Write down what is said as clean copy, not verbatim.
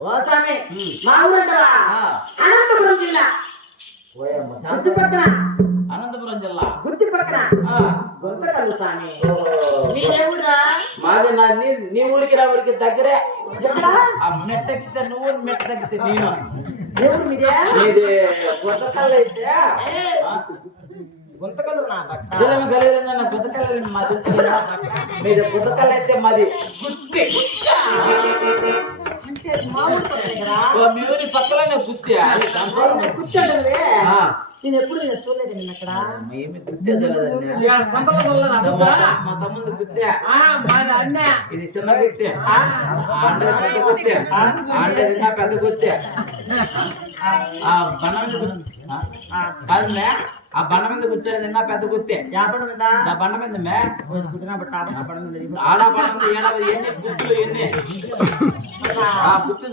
ఓ స్వామి మా ఊరంటవా అనంతపురం జిల్లా గుత్తి పక్కన అనంతపురం జిల్లా గుత్తి పక్కన గుంతకల్లు స్వామి. మీరేవురా? మాది నీ ఊరికి నా ఊరికి దగ్గరే. ఎక్కడ? ఆ మెట్టెక్కితే నువ్వు మెట్టెక్కితే నేను. ఎవరు మీదే? ఇది గుంతకల్లు అయితే గుంతకల్లు నా పక్క గుంతకల్లు మాది మీది గుంతకల్లు అయితే మాది గుత్తి. అంటే మా ఊరు పక్కన మీ ఊరి పక్కనే గుత్తి. గుత్తి అంటే నేను ఎప్పుడు నేను చూడలేదు నేను అక్కడ. ఏమి గుత్తే చూడదండి. మా తమ్ముడు గుత్తే. ఇది చిన్న గుత్తే. ఆండది పెద్ద గుత్తే. ఆండది ఇంకా పెద్ద గుత్తే. ఆ బండ మీద కాదుమే, ఆ బండ మీద కూర్చొని ఇంకా పెద్ద గుత్తే. నా బండ మీద మే ఆడ బండ మీద ఎన్ని గుత్తులు ఎన్ని ఆ గుత్తి